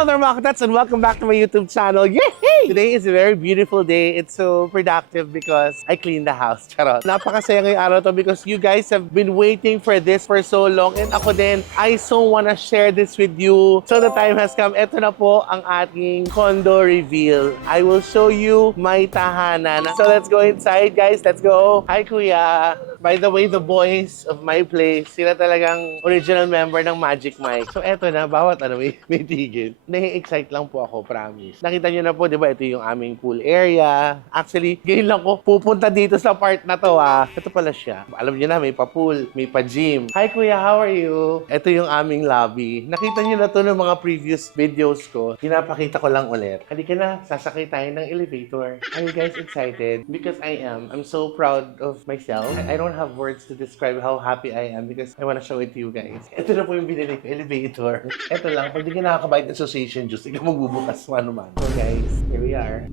Hello there mga katats and welcome back to my YouTube channel. Yay! Today is a very beautiful day. It's so productive because I cleaned the house. Charot. Napakasaya ngayong araw to because you guys have been waiting for this for so long and ako din, I so wanna share this with you. So the time has come. Ito na po ang ating condo reveal. I will show you my tahanan. So let's go inside guys. Let's go. Hi Kuya. By the way, the boys of my place, sila talagang original member ng Magic Mike. So eto na, bawat may tigil. Nai-excite lang po ako, promise. Nakita nyo na po, di ba, ito yung aming pool area. Actually, ngayon lang ko pupunta dito sa part na to, Ito pala siya. Alam nyo na, may pa-pool, may pa-gym. Hi Kuya, how are you? Ito yung aming lobby. Nakita nyo na to ng mga previous videos ko. Pinapakita ko lang ulit. Halika na, sasakay tayo ng elevator. Are you guys excited? Because I am. I'm so proud of myself. I don't have words to describe how happy I am because I want to show it to you guys. Ito na po yung binili ko, elevator. Ito lang, pag di ka nakakabayad association juice, ikaw magbubukas mano-mano. So guys, here we are.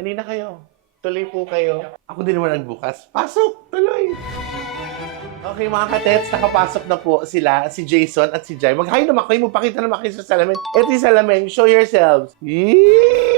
Anina kayo. Tuloy po kayo. Ako din naman nagbukas. Pasok! Tuloy! Okay mga katets, nakapasok na po sila, si Jason at si Jai. Mag-hi naman kayo, magpakita naman kayo sa salamin. Ito yung salamin, show yourselves. Yee!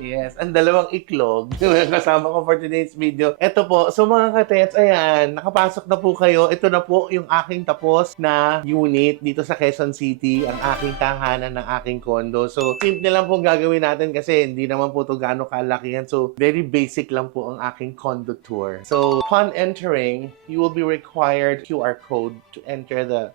Yes, ang dalawang iklog. Kasama ko for today's video. Ito po, so mga katets, ayan, nakapasok na po kayo. Ito na po yung aking tapos na unit dito sa Quezon City, ang aking tahanan ng aking condo. So, simple lang po gagawin natin kasi hindi naman po ito gaano kalakihan. So, very basic lang po ang aking condo tour. So, upon entering, you will be required QR code to enter the...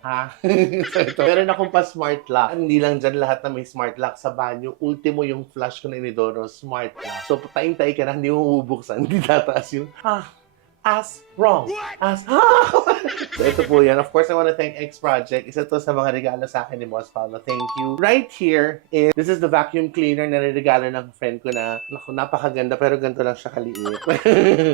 So, ito. Meron akong pa smart lock. Hindi lang dyan lahat na may smart lock sa banyo. Ultimo yung flush ko na inidoro, smart lock. So, patay-tay ka na, hindi mo bubuksan. Hindi tataas yung... As wrong. As So, ito po yan. Of course, I want to thank X Project. Isa to sa mga regalo sa akin ni Boss Paolo. Thank you. Right here is, this is the vacuum cleaner na regalo ng friend ko na, naku, napakaganda pero ganito lang siya kaliit.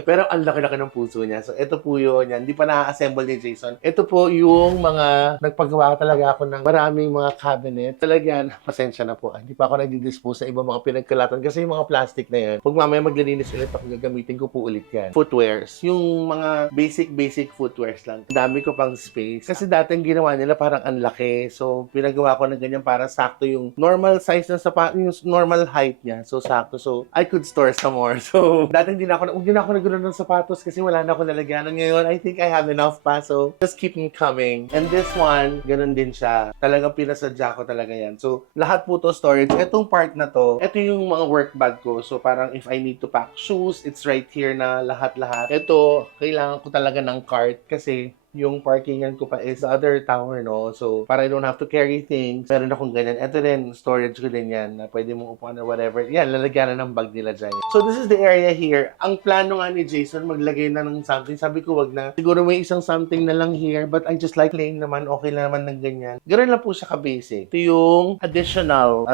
Pero ang laki-laki ng puso niya. So, ito po yun. Yan. Hindi pa na-assemble ni Jason. Ito po yung mga, nagpagawa talaga ako ng maraming mga cabinet. Talagyan, pasensya na po. Hindi pa ako nag-dispose sa ibang mga pinagkalatan kasi yung mga plastic na yan. Pag mamaya maglilinis ulit ako, gagamitin ko po ulit yan. Footwears. Yung mga basic footwears lang. Dami ko pang space. Kasi dati ang ginawa nila parang ang laki. So, pinagawa ko na ganyan para sakto yung normal size ng sapat, yung normal height niya. So, sakto. So, I could store some more. So, dati hindi na ako nagulong ng sapatos kasi wala na ako nalagyanan. Ngayon, I think I have enough pa. So, just keep them coming. And this one, ganun din siya. Talagang pinasadya ko talaga yan. So, lahat po to storage. Etong part na to, ito yung mga work bag ko. So, parang if I need to pack shoes, it's right here na lahat-lahat. Ito, kailangan ko talaga ng cart kasi yung parkingan ko pa is the other tower, no? So, para I don't have to carry things, meron akong ganyan. Ito din, storage ko din yan na pwede mong upuan or whatever. Yan, lalagyan na ng bag nila dyan. So, this is the area here. Ang plano nga ni Jason, maglagay na ng something. Sabi ko, wag na. Siguro may isang something na lang here, but I just like plain naman. Okay lang naman ng ganyan. Ganun lang po siya ka-basic. Ito yung additional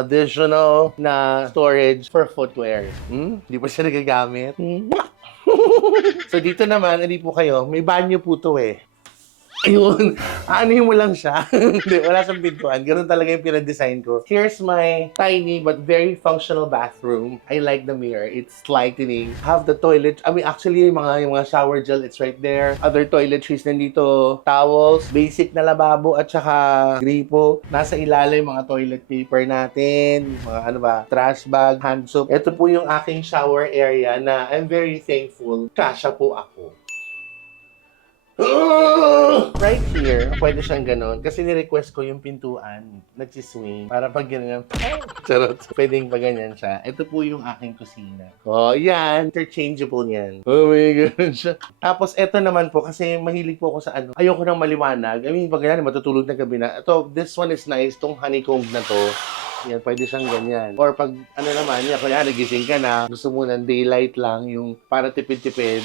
na storage for footwear. Hindi pa siya nagagamit. So, dito naman, hindi po kayo, may banyo po to eh. Ayun, aanuhin mo lang siya. Hindi, wala siyang pintuan. Ganun talaga yung pinadesign ko. Here's my tiny but very functional bathroom. I like the mirror. It's lightening. Have the toilet. I mean, actually, yung mga shower gel, it's right there. Other toiletries nandito. Towels, basic na lababo, at saka gripo. Nasa ilalim mga toilet paper natin. Mga trash bag, hand soap. Ito po yung aking shower area na I'm very thankful. Kasya po ako. Right here, pwede siyang ganon. Kasi ni-request ko yung pintuan, nagsiswing. Para pag ganyan, charot. Pwedeng pa ganyan siya. Ito po yung aking kusina. Oh, yan. Interchangeable yan. Oh my God, siya. Tapos, ito naman po, kasi mahilig po ako sa ayoko nang maliwanag. I mean, pag ganyan, matutulog na gabi na. Ito, this one is nice. Itong honeycomb na to. Yan, pwede siyang ganyan. Or pag, naman, yan, kaya nagising ka na, gusto mo ng daylight lang, yung para tipid-tipid.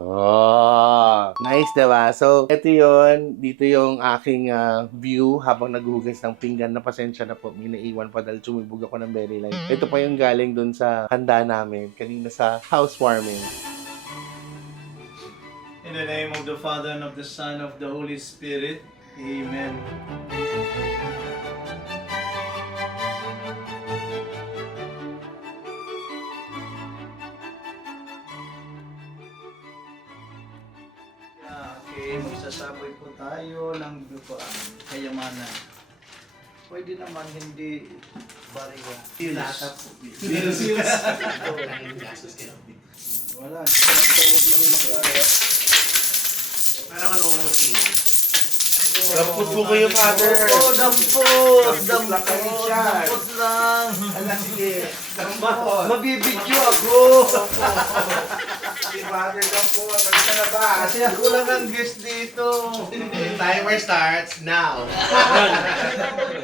Oh, nice, diba? So, ito yun. Dito yung aking view habang naghuhugas ng pinggan na pasensya na po. May naiwan pa dahil sumibog ako ng very light. Ito pa yung galing dun sa handa namin kanina sa housewarming. In the name of the Father, and of the Son, and of the Holy Spirit. Amen. Okay, magsasaboy po tayo ng kayamanan. Pwede naman hindi bariya. Dilata po. Wala, magtawag lang mag-aaral. Parang ano mo dampot po kayo, Father. Oo, dampot! Dampot lang kayo dyan. Dampot lang! Ala, sige. Dampot. Mabibidyo ako! Si Father Dampot, basta na ba? Kasi ako lang ang guest dito. Timer starts now.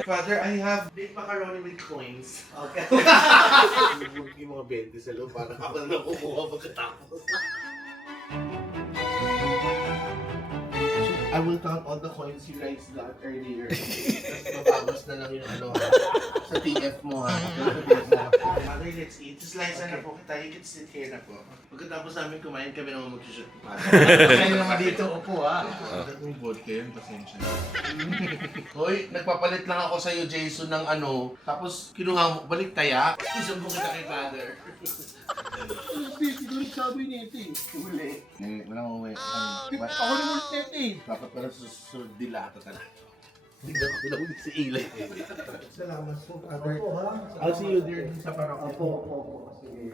Father, I have big macaroni with coins. Okay. Yung mga 20 sa loob, parang ako na nakukuha pagkatapos. I will count all the coins you guys got earlier. Tapos mababas na lang yung ano sa TF mo ha. Mother, let's eat. Slice na po kita. You can sit here na po. Pagkatapos namin kumain kami naman mag-shoot. Kayo naman dito, upo ha. May vodka yun, pasensya na. Hoy, nagpapalit lang ako sa'yo, Jason, ng ano. Tapos kinuha mo, balik taya. Susumbong kita kay Father. Siguro sabi niya ito eh. Uli. Wala mo uwi. Ako naman ulit eh. Dapat pala susunod dilata talaga. Hindi na ako pinahuli sa ilay. Salamat po, Father. Opo ha. I'll see you there sa parokya. Opo. Sige.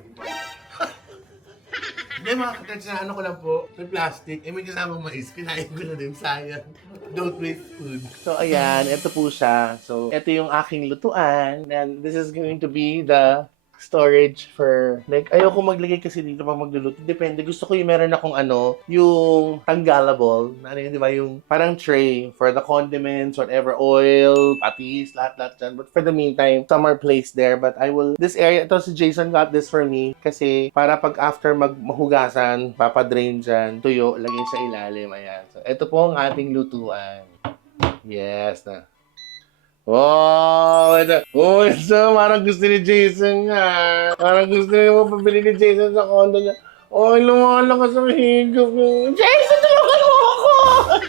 Hindi mga katets na ano ko lang po, may plastic, may kasamang mais, kinain ko na din, sayang. Don't waste food. So ayan, ito po siya. So ito yung aking lutuan, and this is going to be the storage for, like, ayoko maglagay kasi dito pag magluluto. Depende. Gusto ko yung meron akong ano, yung tanggalable, na ano yun, di ba, yung parang tray for the condiments, whatever, oil, patis, lahat dyan. But for the meantime, some are placed there. But I will, this area, ito si Jason got this for me kasi para pag after mahugasan, papadrain dyan, tuyo, lagay sa ilalim. Ayan. So, ito po ang ating lutuan. Yes, na. Oh, ito. Oh, ito. Parang gusto ni Jason nga. Parang gusto niya mapabili ni Jason sa condo niya. Oh, lumalakas ang higop niya. Jason, tulungan mo ako!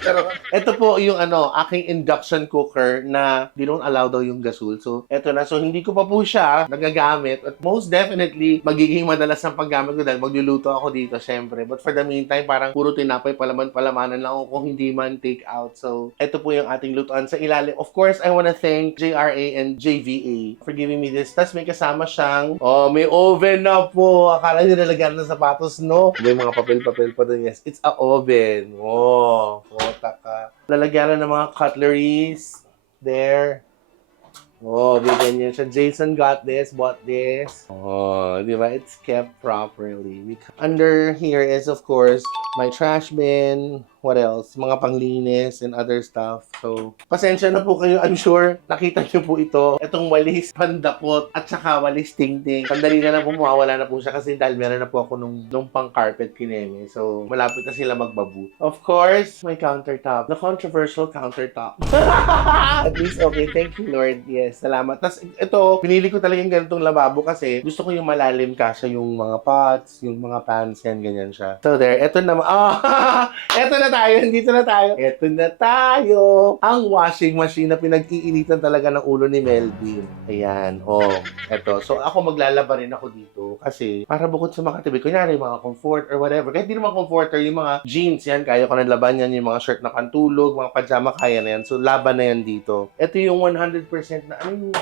Pero, ito po yung ano, aking induction cooker na they don't allow daw yung gasol. So, ito na. So, hindi ko pa po siya nagagamit. At most definitely, magiging madalas ng paggamit ko dahil magluluto ako dito, syempre. But for the meantime, parang puro tinapay, palamanan lang ako kung hindi man take out. So, ito po yung ating lutuan sa ilalim. Of course, I wanna thank JRA and JVA for giving me this. Tapos may kasama siyang, oh, may oven na po. Akala nyo nalagyan ng sapatos, no? May mga papel-papel pa dun. Yes, it's a oven. Oh, kota ka. Lalagyan na ng mga cutleries. There. Oh, bigyan niya siya. Jason got this, bought this. Oh, di ba? It's kept properly. Under here is, of course, my trash bin. What else? Mga panglinis and other stuff. So, pasensya na po kayo. I'm sure nakita niyo po ito. Itong walis pandakot at saka walis tingting. Sandali na lang po, mawawala na po siya kasi dahil meron na po ako nung pang carpet kineme. So, malapit na sila magbaboot. Of course, my countertop. The controversial countertop. At least, okay. Thank you, Lord. Yes, salamat. Tapos, ito, pinili ko talaga yung ganitong lababo kasi gusto ko yung malalim kasya yung mga pots, yung mga pans, yan, ganyan siya. So, there. Ito naman. Ito na tayo. Dito na tayo. Ito na tayo. Ang washing machine na pinag-iinitan talaga ng ulo ni Melvin. Ayan. Oh, ito. So, ako maglalaba rin ako dito kasi para bukod sa makatibig, kunyari mga comfort or whatever. Kahit di naman comforter, yung mga jeans yan, kaya ko na laban yan. Yung mga shirt na pantulog, mga pajama, kaya na yan. So, laban na yan dito. Ito yung 100% na,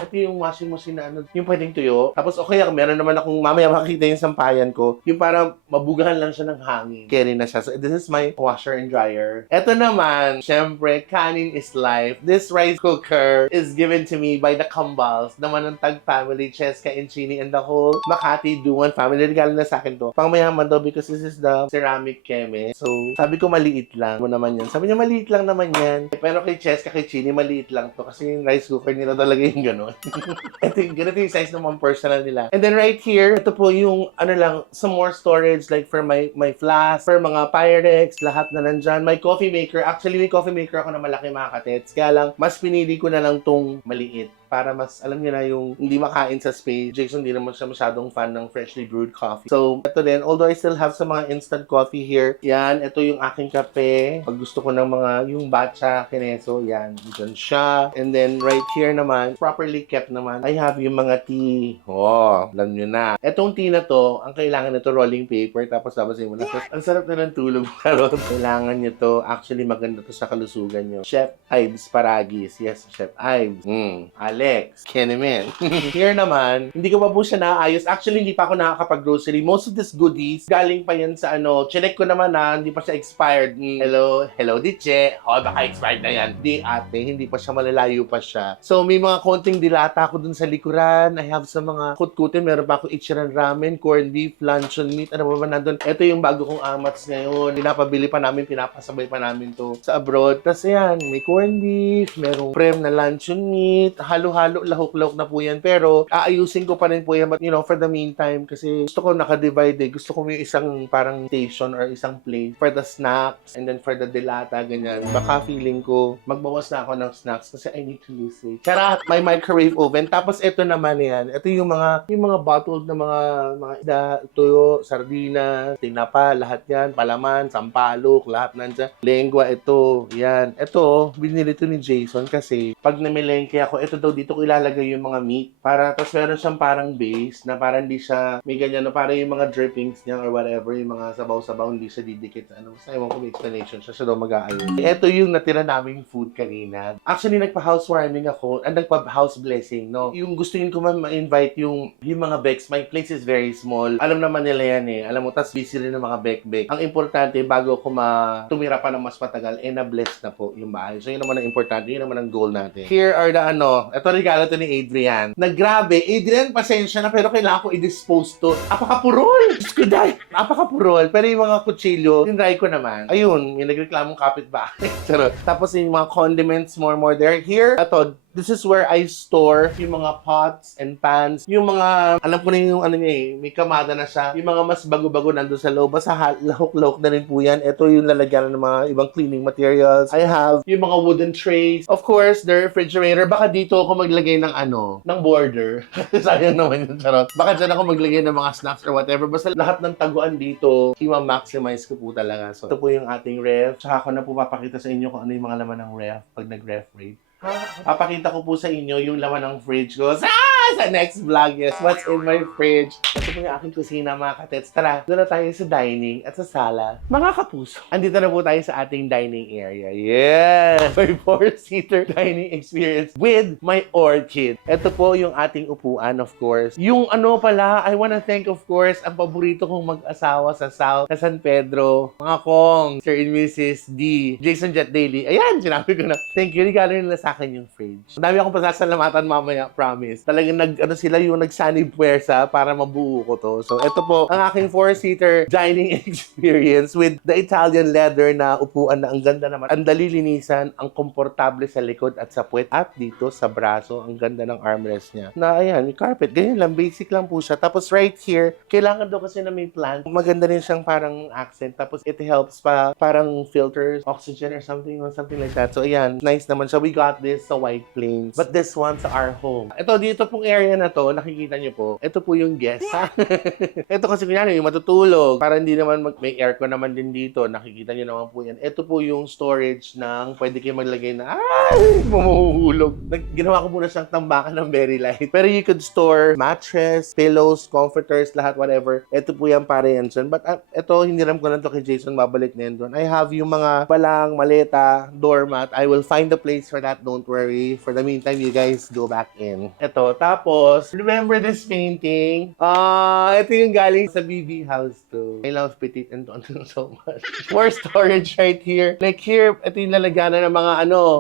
ito yung washing machine na, yung pwedeng tuyo. Tapos, okay, meron naman akong, mamaya makikita yung sampayan ko, yung parang mabugahan lang siya ng hangin. Carry na siya. So, this is my washer and dryer. Ito naman, syempre, kanin is life. This rice cooker is given to me by the Kambals, naman ng Tag family, Cheska and Chini, and the whole Makati Duan family. Regalo na sa akin to. Pangmayaman daw because this is the ceramic keme. So, sabi ko maliit lang mo naman yan. Sabi niya maliit lang naman yan. Pero kay Cheska, kay Chini, maliit lang to kasi yung rice cooker nila talaga yung gano'n. Ganito yung size ng mga personal nila. And then right here, ito po yung ano lang, some more storage like for my flask, for mga Pyrex, lahat na nandyan. My coffee maker. Actually, may coffee maker ako na malaki mga katets. Kaya lang, mas pinili ko na lang tong maliit para mas, alam niyo na, yung hindi makain sa space. Jason, hindi naman siya masyadong fan ng freshly brewed coffee. So, ito din, although I still have some mga instant coffee here, yan, ito yung aking kape. Pag gusto ko ng mga, yung matcha, kineso, yan, dyan siya. And then, right here naman, properly kept naman, I have yung mga tea. Oh, alam nyo na. Etong tea na to, ang kailangan nito rolling paper, tapos babasahin mo na. Ang sarap na ng tulog karon. Kailangan nyo to. Actually, maganda to sa kalusugan nyo. Chef Ives Paragis. Yes, Chef Ives. Alex. Kenemen. Here naman, hindi ko pa po siya naayos. Actually, hindi pa ako nakakapag-grocery. Most of these goodies, galing pa yan sa ano. Chinek ko naman na, hindi pa siya expired. Hello, Diche. Oh, baka expired na yan. Di ate, hindi pa siya, malalayo pa siya. So, may mga konting dilata ako dun sa likuran. I have sa mga kutkutin. Meron pa ako Ichiran ramen, corned beef, luncheon meat. Ano ba nandun? Ito yung bago kong amats ngayon. Pinapabili pa namin, pinapasabay pa namin to sa abroad. Tapos yan, may corned beef, merong prem na luncheon meat, halo-halo, lahok-lahok na po yan. Pero, aayusin ko pa rin po yan. But, you know, for the meantime, kasi gusto ko nakadivide eh. Gusto ko may isang parang station or isang plate for the snacks and then for the dilata, ganyan. Baka feeling ko, magbawas na ako ng snacks kasi I need to lose weight. Charot! May microwave oven. Tapos, ito naman yan. Ito yung mga bottled na mga isda, tuyo, sardinas, tinapa, lahat yan, palaman, sampalok, lahat nandyan. Lengua, ito, yan. Ito, binili to ni Jason kasi pag namilengke ako, ito daw dito ko ilalagay yung mga meat. Para, tapos meron siyang parang base na parang hindi siya, may ganyan, no, parang yung mga drippings niya or whatever, yung mga sabaw-sabaw, hindi siya didikit. Ano, basta ewan ko may explanation siya daw mag-aayos. Ito yung natira naming food kanina. Actually, nagpa-housewarming ako, nagpa-house blessing, no? Yung gusto yun ko ma-invite yung mga Bex. My place is very small. Alam naman nila yan eh. Alam mo, tas busy rin ng mga Bek-Bek. Ang importante, bago ako tumira pa ng mas matagal, na-bless na po yung bahay. So, yun naman ang importante. Yun naman ang goal natin. Here are the ito regalo to ni Adrian. Naggrabe. Adrian, pasensya na, pero kailangan ko i-dispose to. Apakapurol! Diyos ko, dahil. Apakapurol. Pero yung mga kutsilyo, tinry ko naman. Ayun, may nagreklamong kapitbahay. Charot. Tapos yung mga condiments, more there. Here, this is where I store yung mga pots and pans. Yung mga, alam ko na yung ano niya eh, may kamada na siya. Yung mga mas bago-bago nandun sa loob. Basta lahok-lahok na rin po yan. Ito yung lalagyan ng mga ibang cleaning materials. I have yung mga wooden trays. Of course, the refrigerator. Baka dito ako maglagay ng ng border. Sayang naman yung charot. Baka dyan ako maglagay ng mga snacks or whatever. Basta lahat ng taguan dito, i-maximize ko po talaga. So, ito po yung ating ref. Tsaka ako na po papakita sa inyo kung ano yung mga laman ng ref pag nag-ref rate. Papakita ko po sa inyo yung laman ng fridge ko sa next vlog. Yes, what's in my fridge? Ito po yung aking kusina, mga katets. Tara, doon na tayo sa dining at sa sala. Mga kapuso, andito na po tayo sa ating dining area. Yes! My 4-seater dining experience with my orchid. Ito po yung ating upuan, of course. Yung pala, I wanna thank, of course, ang paborito kong mag-asawa sa South, sa San Pedro. Mga kong, Sir and Mrs. D. Jason Jet Daily. Ayan, sinabi ko na. Thank you. Regalo nila sa akin yung fridge. Ang dami akong pasasalamatan mamaya, promise. Talagang sila yung nagsanib puwersa para mabuo ko to. So, ito po ang aking 4-seater dining experience with the Italian leather na upuan na ang ganda naman. Ang dali linisan, ang komportable sa likod at sa puwet at dito sa braso. Ang ganda ng armrest niya. Na ayan, yung carpet. Ganyan lang, basic lang po siya. Tapos right here, kailangan daw kasi na may plant. Maganda rin siyang parang accent. Tapos it helps pa parang filters, oxygen or something like that. So, ayan, nice naman siya. We got this sa White Plains. But this one sa our home. Ito, dito pong area na to, nakikita nyo po, ito po yung guest. Ito kasi kunyari, yung matutulog. Para hindi naman may aircon naman din dito. Nakikita nyo naman po yan. Ito po yung storage ng pwede kayo maglagay na, mamuhulog. Ginawa ko muna siyang tambakan ng very light. Pero you could store mattress, pillows, comforters, lahat, whatever. Ito po yan para yan dyan. But ito, hiniram ko lang to kay Jason, babalik na yan doon. I have yung mga palang, maleta, doormat. I will find the place for that, don't worry. For the meantime, you guys go back in. Ito, tapos, remember this painting? Ito yung galing sa BB house to. I love Petit and Tonton so much. More storage right here. Like here, ito yung lalagyanan ng mga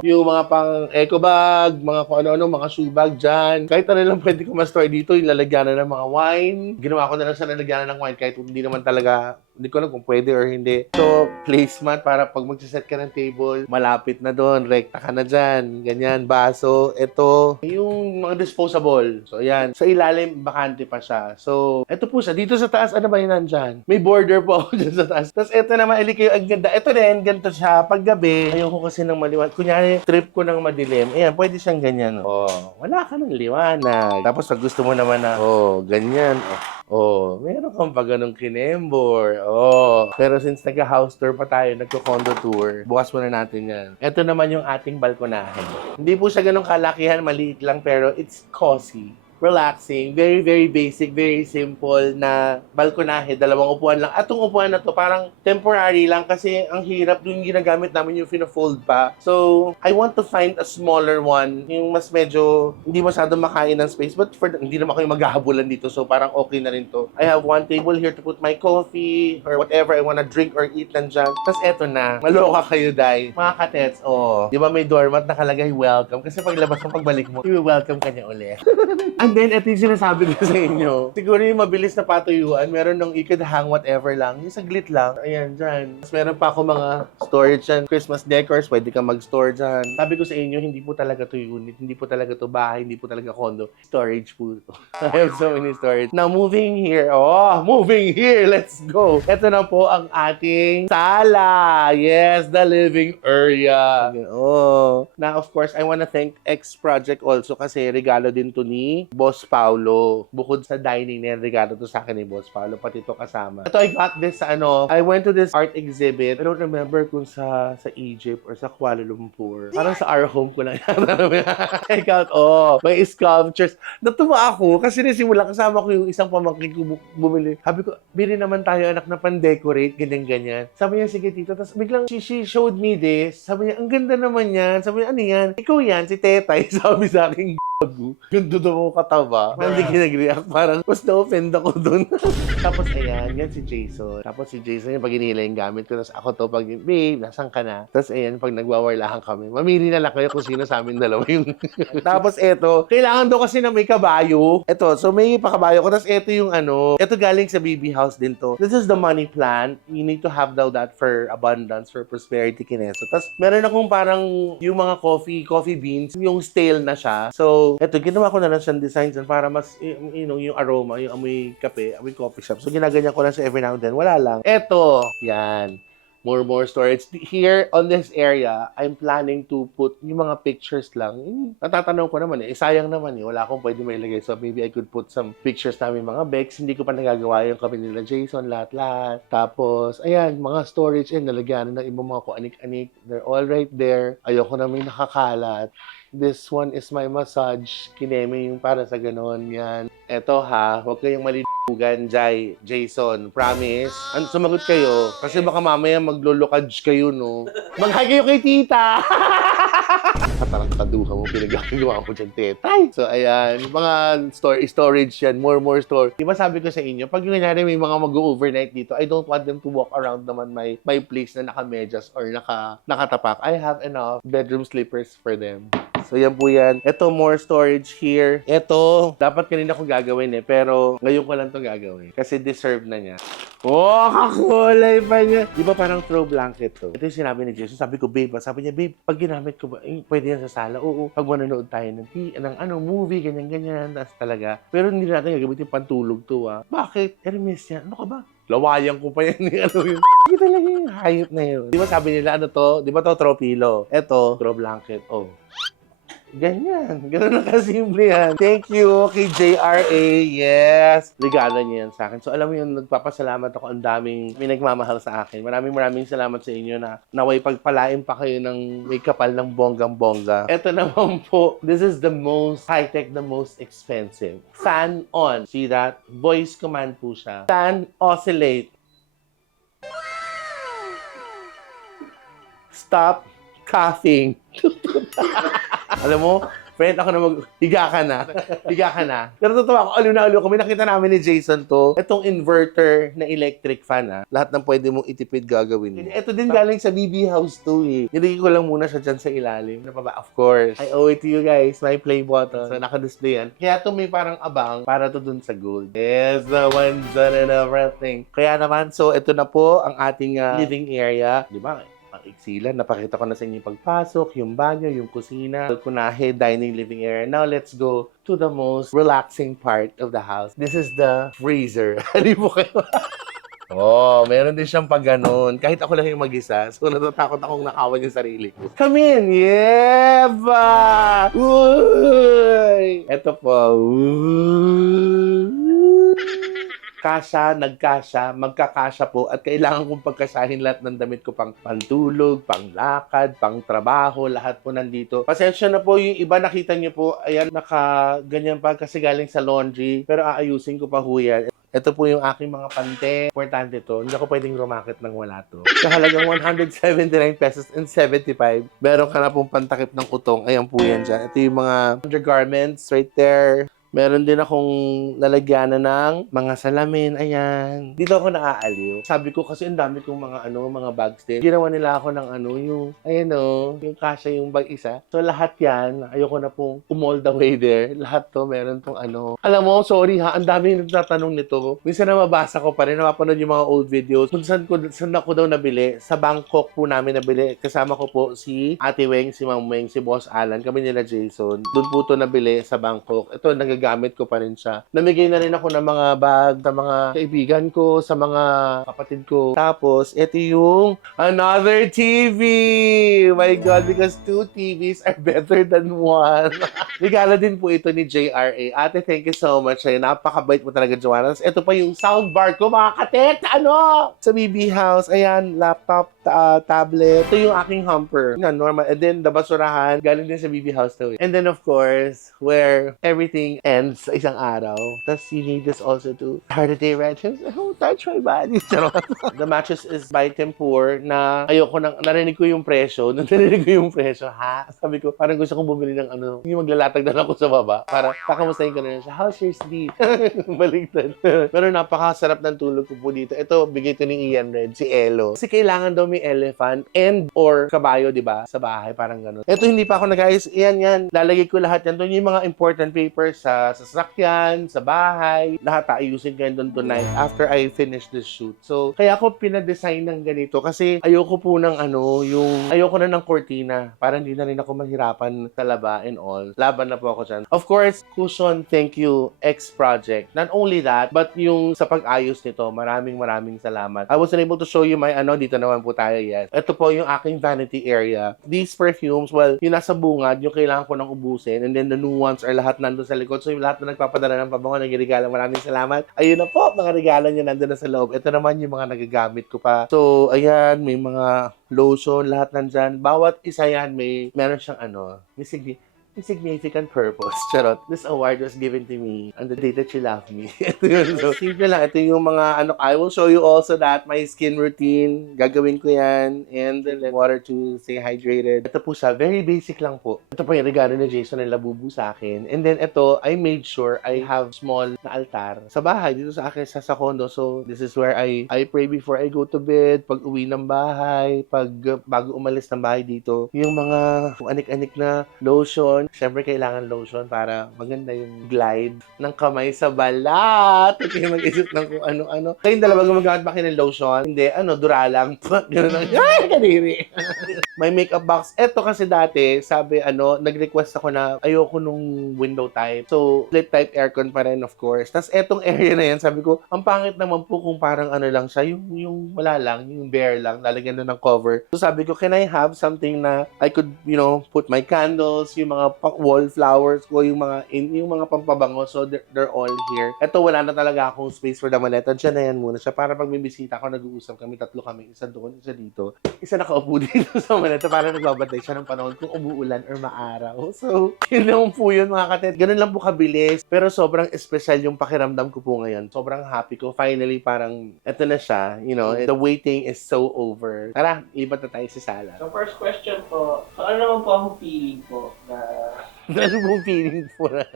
yung mga pang eco bag, mga kung ano-ano, mga shoe bag dyan. Kahit ano lang pwede ko ma-store dito, yung lalagyanan ng mga wine. Ginawa ko na lang sa lalagyanan ng wine kahit hindi naman talaga, hindi ko alam kung pwede or hindi. So, placemat para pag magsiset ka ng table, malapit na doon, rekta ka na dyan, ganyan, baso. Ito, yung mga disposable. So, ayan. Sa ilalim, bakante pa siya. So, ito po siya. Dito sa taas, ano ba yun nandyan? May board Nag-border po ako dyan sa taas. Tapos ito naman, ili kayo, ang ganda. Ito din, ganito siya. Paggabi, ayoko kasi ng maliwanag. Kunyari, trip ko ng madilim. Ayan, pwede siyang ganyan. Oh, wala ka ng liwanag. Tapos pag gusto mo naman na, oh, ganyan. Oh, meron kang pa ganong kinembor. Oh. Pero since nagka-house tour pa tayo, nagko-condo tour, bukas muna natin yan. Ito naman yung ating balkonahe. Hindi po siya ganong kalakihan, maliit lang, pero it's cozy. Relaxing, very, very basic, very simple na balkonahe, dalawang upuan lang. At itong upuan na to, parang temporary lang kasi ang hirap yung ginagamit namin yung fina-fold pa. So, I want to find a smaller one, yung mas medyo hindi masyadong makain ng space, but hindi naman kayo maghahabulan dito, so parang okay na rin to. I have one table here to put my coffee or whatever I wanna drink or eat nandyan. Tapos eto na, maloka kayo, Day. Mga katets, di ba may doormat nakalagay welcome? Kasi paglabas mo, pagbalik mo, i-welcome ka niya ulit. And then, ito yung sinasabi ko sa inyo. Siguro yung mabilis na patuyuan, meron nung you could hang whatever lang. Yung saglit lang. Ayan, dyan. Tapos meron pa ako mga storage dyan. Christmas decors, pwede kang mag-store dyan. Sabi ko sa inyo, hindi po talaga to unit. Hindi po talaga to bahay. Hindi po talaga condo. Storage po to. I have so many storage. Now, moving here. Moving here. Let's go. Ito na po ang ating sala. Yes, the living area. Now, of course, I wanna thank X Project also kasi regalo din to ni Boss Paulo. Bukod sa dining na regalo to sa akin ni Boss Paulo, pati to kasama. Ito, I got this sa I went to this art exhibit. I don't remember kung sa Egypt or sa Kuala Lumpur. Parang sa our home ko lang. Check out, may sculptures. Natuwa ako kasi nasimula kasama ko yung isang pamangkin ko bumili. Sabi ko, bili naman tayo anak na pan-decorate, ganyan-ganyan. Sabi niya, sige tito. Tapos biglang she showed me this. Sabi niya, ang ganda naman yan. Sabi niya, ano yan? Ikaw yan, si Tetay. Sabi sa akin, ganda daw ako kataba. Hindi kinag-react. Parang mas na-offend ako dun. Tapos ayan, yan si Jason. Tapos si Jason yung pag inila yung gamit ko. Tapos ako to pag, babe, nasan ka na? Tapos ayan, pag nagwawarlahan kami, mamili na lang kayo kung sino sa amin dalawa yung... Tapos eto, kailangan daw kasi na may kabayo. Eto, so may pakabayo ko. Tapos eto yung eto galing sa BB House din to. This is the money plant. You need to have daw that for abundance, for prosperity, kineso. Tapos meron akong parang yung mga coffee beans, yung stale na siya. So, eto, ginawa ko na lang siyang design dyan para mas, yung aroma, yung amoy kape, amoy coffee shop. So, ginaganyan ko lang siya every now and then. Wala lang. Eto, yan. More storage. Here, on this area, I'm planning to put yung mga pictures lang. Natatanong ko naman sayang naman wala akong pwede mailagay. So, maybe I could put some pictures namin mga bags. Hindi ko pa nagagawa yung kami nila Jason, lahat-lahat. Tapos, ayan, mga storage nalagyan ng ibang mga kuanik-anik. They're all right there. Ayoko na may nakakalat. This one is my massage. Kineme yung para sa ganon. Yan. Eto huwag kayong malilibugan, Jason. Promise. Sumagot kayo. Kasi baka mamaya maglolokaj kayo, no? Mag-hi kayo kay tita! Parang kaduha mo, pinagagawa ko dyan, Tetay. So, ayan. Mga storage yan. More store. Diba sabi ko sa inyo, pag yung nangyari may mga mag-overnight dito, I don't want them to walk around naman my place na naka-medyas or nakatapak. I have enough bedroom slippers for them. So, yan po yan. Ito, more storage here. Ito, dapat kanina ko gagawin pero ngayon ko lang to gagawin. Kasi deserve na niya. Kakulay pa niya. Di ba parang throw blanket to? Ito yung sinabi ni Jason. Sabi ko, babe, pag ginamit ko ba, pwede yan sa sala? Oo, pag manonood tayo ng movie, ganyan-ganyan. Tapos talaga. Pero hindi natin gagamitin pantulog to, Bakit? Hermes yan. Ano ka ba? Lawayan ko pa yan. Yun. Hindi talaga yung hayop na yun. Di ba sabi nila, to? Di ba to, throw pillow? Ito, throw blanket. Ganyan. Ganun na kasimple yan. Thank you kay JRA. Yes. Regalo niya yan sa akin. So, alam mo yun, nagpapasalamat ako. Ang daming may nagmamahal sa akin. Maraming salamat sa inyo na naway pagpalain pa kayo ng may kapal ng bonggang-bongga. Ito naman po, this is the most high-tech, the most expensive. Fan on. See that? Voice command po siya. Fan oscillate. Stop coughing. Alam mo, friend, ako na higa ka na. Pero totoo ako, aliw na aliw kami. Nakita namin ni Jason to. Itong inverter na electric fan, Lahat ng pwede mong itipid gagawin. Ito din galing sa BB House to, Nilagay ko lang muna siya dyan sa ilalim. Ano pa ba? Of course. I owe it to you guys. My play button. So, naka-display yan. Kaya ito may parang abang para to dun sa gold. Yes, the one done and everything. Kaya naman, so ito na po ang ating living area. Di ba? Iksilan. Napakita ko na sa inyo yung pagpasok, yung banyo, yung kusina, balkonahe, dining, living area. Now, let's go to the most relaxing part of the house. This is the freezer. Hindi mo kayo. Oh, meron din siyang pag ganun. Kahit ako lang yung mag-isa, so natatakot akong nakawan yung sarili ko. Come in! Yeba! Uy! Eto po. Kasya, nagkasya, magkakasya po at kailangan kong pagkasahin lahat ng damit ko pang pantulog, panglakad, pang trabaho, lahat po nandito. Pasensya na po yung iba nakita niyo po, ayan, nakaganyan pa kasi galing sa laundry, pero aayusin ko pa ho yan. Ito po yung aking mga pante. Importante to. Hindi ako pwedeng rumakit ng wala to. Sa halagang 179 pesos and 75, meron ka na pong pantakip ng utong. Ayan po yan dyan. Ito yung mga undergarments right there. Meron din akong lalagyanan ng mga salamin, ayan. Dito ako naaaliw. Sabi ko kasi ang dami kong mga bags din. Ginawa nila ako ng yung, yung kasya yung bag isa. So lahat yan, ayoko na pong all the way there. Lahat to, meron tong Alam mo, sorry ha, ang dami yung nagtatanong nito. Minsan na mabasa ko pa rin, napapanood yung mga old videos. Kung saan ako daw nabili, sa Bangkok po namin nabili. Kasama ko po si Ate Weng, si Ma'am Weng, si Boss Alan, kami nila Jason. Doon po to nabili sa Bangkok. Ito, nagagamit ko pa rin siya. Namigay na rin ako ng mga bag sa mga kaibigan ko, sa mga kapatid ko. Tapos, ito yung another TV! My God, because 2 TVs are better than 1. Regalo din po ito ni JRA. Ate, thank you so much. Ay, napakabait mo talaga, Joanna. Ito pa yung soundbar ko, mga katet! Sa BB House, ayan, laptop, tablet. Ito yung aking hamper. Normal. And then, the basurahan, galing din sa BB House to. And then, of course, where everything ends sa isang araw. Tapos, you need this also to start a day right. Oh, touch my body. The mattress is by Tempur na ayoko nang, narinig ko yung presyo. Nung narinig ko yung presyo, ha? Sabi ko, parang gusto kong bumili ng yung maglalatag na ako sa baba. Para, pakamustahin ko na siya. How's your sleep? Baliktad. Pero napakasarap ng tulog ko po dito. Ito, bigay ito ni Ian Red, si Elo. Kasi kailangan daw may elephant and or kabayo, di ba? Sa bahay, parang ganun. Ito, hindi pa ako nag-ayos. Yan. Lalagay ko lahat yan. Ito yung mga important papers sa sasakyan, sa bahay. Lahat ayusin ko yan doon tonight after I finish this shoot. So, kaya ako pinadesign ng ganito kasi ayoko po ng ayoko na ng cortina para hindi na rin ako mahirapan sa laba and all. Laban na po ako dyan. Of course, cushion, thank you, X Project. Not only that, but yung sa pag-ayos nito, maraming salamat. I wasn't able to show you my dito naman po tayo, yes. Ito po yung aking vanity area. These perfumes, well, yung nasa bungad, yung kailangan ko nang ubusin, and then the new ones are lahat nandun sa likod. So yung lahat na nagpapadala ng pabango, nagregalo, maraming salamat. Ayun na po, mga regalo nyo nandun na sa loob. Ito naman yung mga nagagamit ko pa. So, ayan, may mga lotion, lahat nandyan. Bawat isa yan, meron siyang may significant purpose. Charot. This award was given to me on the day that you love me. Ito yun. So, simple lang. Ito yung mga I will show you also that my skin routine. Gagawin ko yan. And then water to stay hydrated. Ito po siya. Very basic lang po. Ito po yung regalo ni Jason na labubu sa akin. And then ito, I made sure I have small na altar sa bahay. Dito sa akin, sa condo. So, this is where I pray before I go to bed. Pag uwi ng bahay. Bago umalis ng bahay dito. Yung mga anik-anik na lotion. Siyempre, kailangan lotion para maganda yung glide ng kamay sa balat. At yung mag-isip ng kung ano-ano. Kayong dalawa gumagamit ba kayo ng lotion? Hindi, Duralang. Gano'n lang. Ay, kadiri! May makeup box. Eto kasi dati, sabi, nag-request ako na ayoko nung window type. So, split type aircon pa rin, of course. Tapos, etong area na yan, sabi ko, ang pangit naman po kung parang lang siya, yung wala lang, yung bare lang, lalagyan na ng cover. So, sabi ko, can I have something na I could, put my candles, yung mga wallflowers ko, yung mga pampabango. So, they're all here. Ito, wala na talaga akong space for the maleta. Diyan na yan muna siya. Para pag may bisita ako, nag-uusap kami, 3 kami. Isa doon, isa dito. Isa nakaupo dito sa maleta para nagbabantay siya ng panahon kung umuulan or maaraw. So, yun lang po yun, mga katet. Ganun lang po kabilis. Pero sobrang espesyal yung pakiramdam ko po ngayon. Sobrang happy ko. Finally, parang, eto na siya. The waiting is so over. Tara, lipat na tayo sa sala. So first question po, so ano naman po ang feeling po na... Ano mong feeling po na?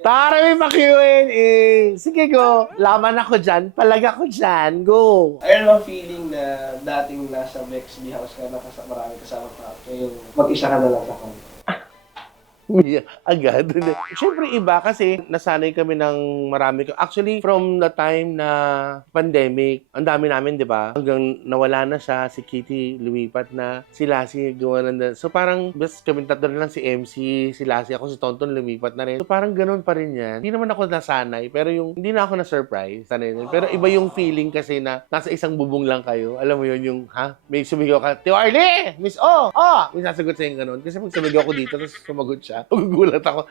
Tara, may pa-Q&A! Sige, go! Laman ako dyan. Palag ako dyan. Go! Ayun naman feeling na dating nasa Bexley House ka, marami kasama pa. So yung mag-isa ka na lang sa kanya. umiyak agad. Siyempre iba kasi nasanay kami ng marami. Actually, from the time na pandemic, ang dami namin, di ba? Hanggang nawala na siya, si Kitty lumipat na, si Lassie gawa na. So parang, best kami tatlo na lang si MC, si Lassie, ako si Tonton lumipat na rin. So parang ganun pa rin yan. Hindi naman ako nasanay, pero hindi na ako na-surprise. Sanay din. Pero iba yung feeling kasi na nasa isang bubong lang kayo. Alam mo yun, yung, may sumigaw ka, Tio Arlie! Miss O! May sasagot sa'yo ganun. Kasi pag sumigaw ko dito, tapos sumagot siya, magugulat ako.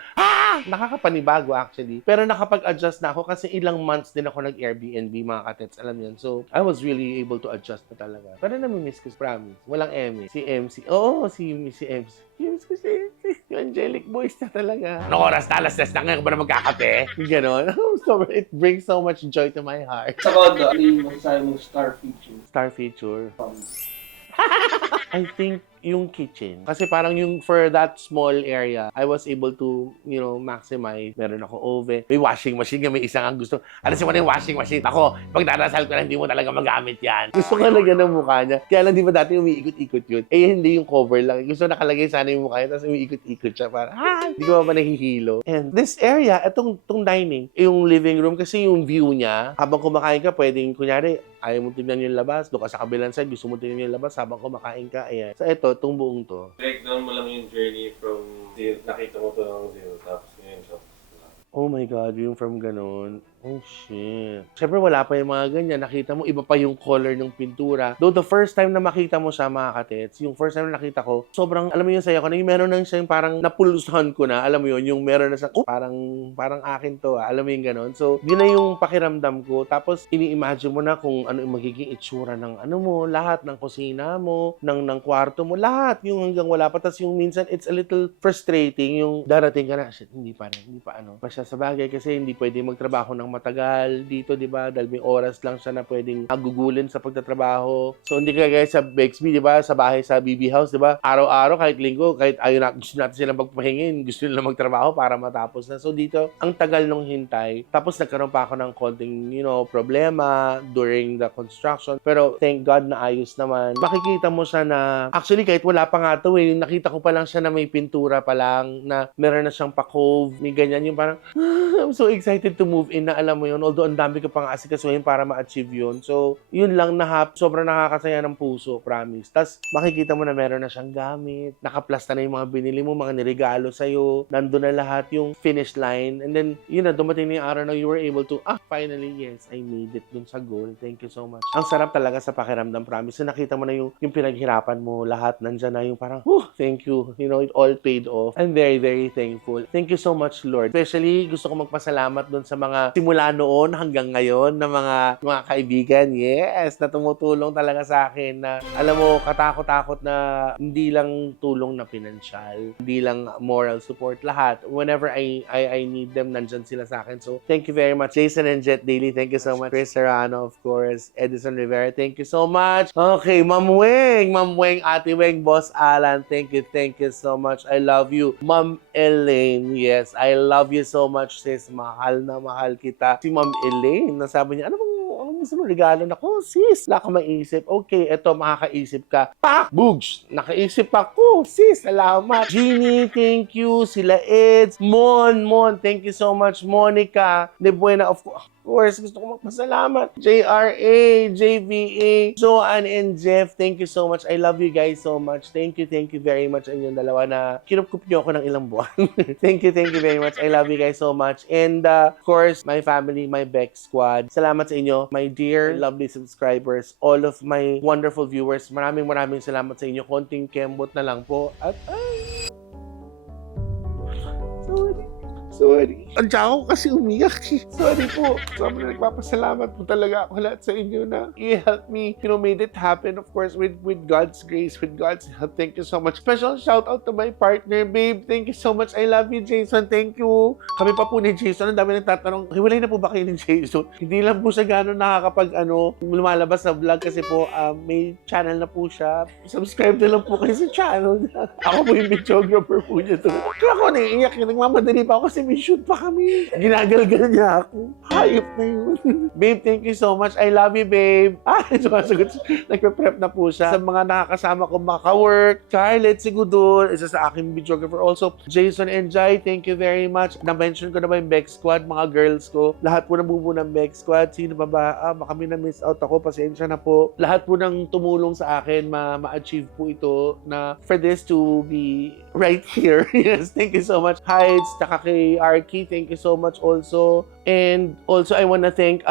Nakakapanibago actually. Pero nakapag-adjust na ako kasi ilang months din ako nag-Airbnb, mga katets. Alam yun. So, I was really able to adjust na talaga. Pero nami-miss ko, promise. Walang Emmy. Si MC. Oo, si MC. Miss ko si MC. Yung angelic voice na talaga. Anong oras na? Alas 10 na ngayon ko ba na magkakape? Ganon. So, it brings so much joy to my heart. Sa kondo, ano yung masasabi mong star feature? Star feature. From I think yung kitchen. Kasi parang yung for that small area, I was able to, maximize. Meron ako oven. May washing machine nga, may isang ang gusto. Alasin mo na yung washing machine. Ako, pag darasal ko na, hindi mo talaga magamit yan. Gusto ka na ng mukha niya. Kaya lang, di ba dati umiikot-ikot yun? Hindi yung cover lang. Gusto nakalagay sana yung mukha niya, tapos umiikot-ikot siya. Para, hindi ko pa nahihilo. And this area, itong dining, yung living room, kasi yung view niya, habang kumakain ka, pwedeng, kunyari, ayaw mo tignan yung labas, doon ka sa kabilang side, gusto mo tignan yung labas habang kumakain ka, ayan. So, itong buong to. Breakdown mo lang yung journey from zero, nakita mo to ng zero, tapos ngayon siya. Oh my God, yung from ganun. Oh, shit. Siyempre, wala pa yung mga ganyan. Nakita mo, iba pa yung color ng pintura. Though the first time na makita mo siya, mga katets, yung first time na nakita ko, sobrang, alam mo yung saya ko, yung meron na siya yung parang napulsuhan ko na, alam mo yun, yung meron na siya, parang akin to, alam mo yung ganun. So, yun na yung pakiramdam ko. Tapos, ini-imagine mo na kung ano yung magiging itsura ng ano mo, lahat ng kusina mo, ng kwarto mo, lahat, yung hanggang wala pa. Tapos yung minsan, it's a little frustrating, yung darating ka na, shit, hindi pa siya sa bagay kasi hindi pwede magtrabaho ng matagal dito, di ba? Dahil may oras lang siya na pwedeng agugulin sa pagtatrabaho. So, hindi kagaya sa Bexby, di ba? Sa bahay sa BB House, di ba? Araw-araw, kahit linggo, kahit gusto natin silang magpahingin, gusto nila magtrabaho para matapos na. So, dito, ang tagal nung hintay. Tapos, nagkaroon pa ako ng konting, problema during the construction. Pero, thank God na ayos naman. Makikita mo siya na, actually, kahit wala pa nga ito, nakita ko pa lang siya na may pintura pa lang, na meron na siyang pa-cove, may ganyan, yung parang, I'm so excited to move in na alam mo yun. Although, ang dami ka pang asikasuhin para ma-achieve yun. So, yun lang sobrang nakakasaya ng puso, promise. Tapos, makikita mo na meron na siyang gamit. Nakaplasta na yung mga binili mo, mga nirigalo sa'yo. Nandun na lahat yung finish line. And then, dumating na yung araw na you were able to, finally, yes, I made it dun sa goal. Thank you so much. Ang sarap talaga sa pakiramdam, promise. So, nakita mo na yung pinaghirapan mo, lahat nandyan na yung parang, thank you. It all paid off. I'm very, very thankful. Thank you so much, Lord. Especially, gusto ko magpasalamat dun sa mga simula noon hanggang ngayon na mga kaibigan, yes, na tumutulong talaga sa akin na, alam mo, katakot-takot na hindi lang tulong na pinansyal, hindi lang moral support, lahat. Whenever I need them, nandyan sila sa akin. So, thank you very much. Jason and Jet Daily, thank you so much. Chris Serrano, of course. Edison Rivera, thank you so much. Okay, Ma'am Weng, Ate Weng, Boss Alan, thank you so much. I love you. Ma'am Elaine, yes, I love you so much, sis. Mahal na mahal kita. Si Ma'am Elaine, nasabi niya, ano gusto mo regalo na ko? Sis, wala ka maisip. Okay, eto, makakaisip ka. Pak! Bugs! Nakaisip ako. Sis, salamat. Jeannie, thank you. Sila Eds. Mon, thank you so much. Monica, De Buena, of course, gusto ko magpasalamat. JRA, JVA, Joanne and Jeff, thank you so much. I love you guys so much. Thank you very much. Ayun yung dalawa na kinup-kup niyo ako ng ilang buwan. Thank you very much. I love you guys so much. And of course, my family, my Beck squad. Salamat sa inyo, my dear, lovely subscribers, all of my wonderful viewers. Maraming salamat sa inyo. Konting kembot na lang po. At sorry. Ang ako kasi umiyak. Sorry po. Sobrang nagpapasalamat po talaga ako lahat sa inyo na i-help me. Made it happen, of course, with God's grace, with God's help. Thank you so much. Special shout out to my partner, babe. Thank you so much. I love you, Jason. Thank you. Kami pa po ni Jason. Ang dami nagtatanong, hiwalay na po ba kayo ni Jason? Hindi lang po siya gano'n nakakapag lumalabas sa vlog kasi po may channel na po siya. Subscribe na lang po kayo sa channel niya. Ako po yung videographer po niya to. Kaya ako naiiyak. Nagmamadali pa ako kasi may shoot pa kami. Ginagalgal niya ako. Hayop na yun. Babe, thank you so much. I love you, babe. Sumasagot. Nagpe-prep na po siya. Sa mga nakakasama ko, maka-work, Charlotte Sigudol, isa sa aking videographer also. Jason and Jai, thank you very much. Na-mention ko na ba yung Beck Squad, mga girls ko. Lahat po nabubuo ng Beck Squad. Sino ba ba? Baka may na-miss out ako. Pasensya na po. Lahat po ng tumulong sa akin, ma-achieve po ito na for this to be right here. Yes, thank you so much. Heights, taka kay Arky, thank you so much also. And also, I wanna thank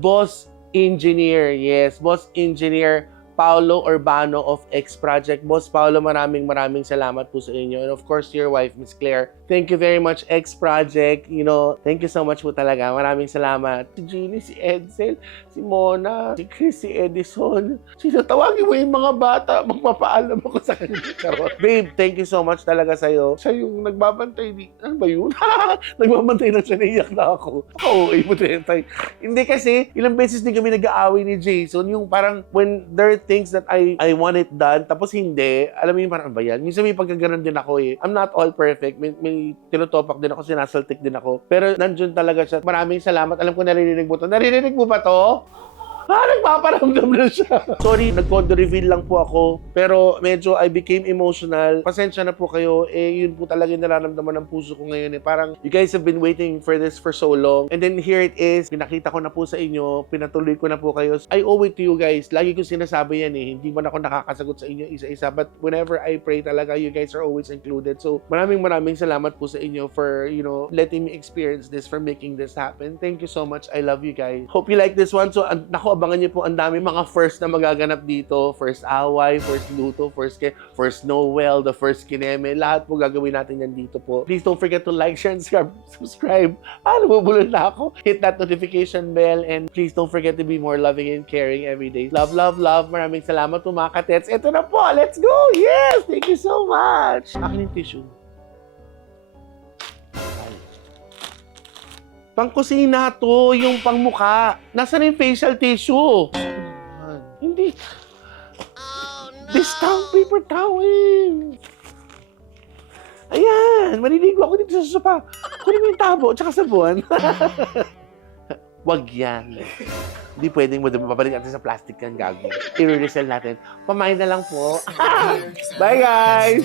Boss Engineer. Yes, Boss Engineer Paolo Urbano of X Project. Boss Paolo, maraming salamat po sa inyo. And of course, your wife, Miss Claire. Thank you very much, X Project. You know, thank you so much po talaga. Maraming salamat. Si Jeannie, si Edsel, si Mona, si Chris, si Edison. Sino, tawagin mo yung mga bata. Magpapaalam ako sa kanila. Charot. Babe, thank you so much talaga sa'yo. Siya yung nagbabantay. Ano ba yun? Nagbabantay na siya. Naiyak na ako. Oo, imutentay. Hindi kasi, ilang beses din kami nag-aaway ni Jason. Yung parang, when there are things that I want it done, tapos hindi, alam mo yung parang, ano ba yan? Minsan may pagkaganon din ako eh. I'm not all perfect. May tinutopak din ako, sinasaltik din ako. Pero nandun talaga siya. Maraming salamat. Alam ko naririnig mo to. Naririnig mo ba to? Nagpaparamdam na siya. Sorry, nag-condo reveal lang po ako. Pero medyo I became emotional. Pasensya na po kayo. Yun po talaga yung nararamdaman ng puso ko ngayon eh. Parang, you guys have been waiting for this for so long. And then here it is. Pinakita ko na po sa inyo. Pinatuloy ko na po kayo. I owe it to you guys. Lagi ko sinasabi yan eh. Hindi man ako nakakasagot sa inyo isa-isa. But whenever I pray talaga, you guys are always included. So, maraming salamat po sa inyo for, you know, letting me experience this, for making this happen. Thank you so much. I love you guys. Hope you like this one. So, naku, abangan niyo po, ang dami mga first na magaganap dito. First away, first luto, first Noel, the first kineme. Lahat po gagawin natin yan dito po. Please don't forget to like, share, and subscribe. Namubulol na ako. Hit that notification bell and please don't forget to be more loving and caring every day. Love, love, love. Maraming salamat po mga katets. Ito na po. Let's go! Yes! Thank you so much! Akin yung tissue. Pangkusina to, yung pangmuka. Nasaan yung facial tissue? Hindi. This towel, paper towel. Ayan, maliligo ako dito sa sopa. Kunin mo yung tabo, tsaka sabon. Wag yan. Hindi pwedeng mabalik natin sa plastic yan, gago. I-resell natin. Pamain na lang po. Bye, guys!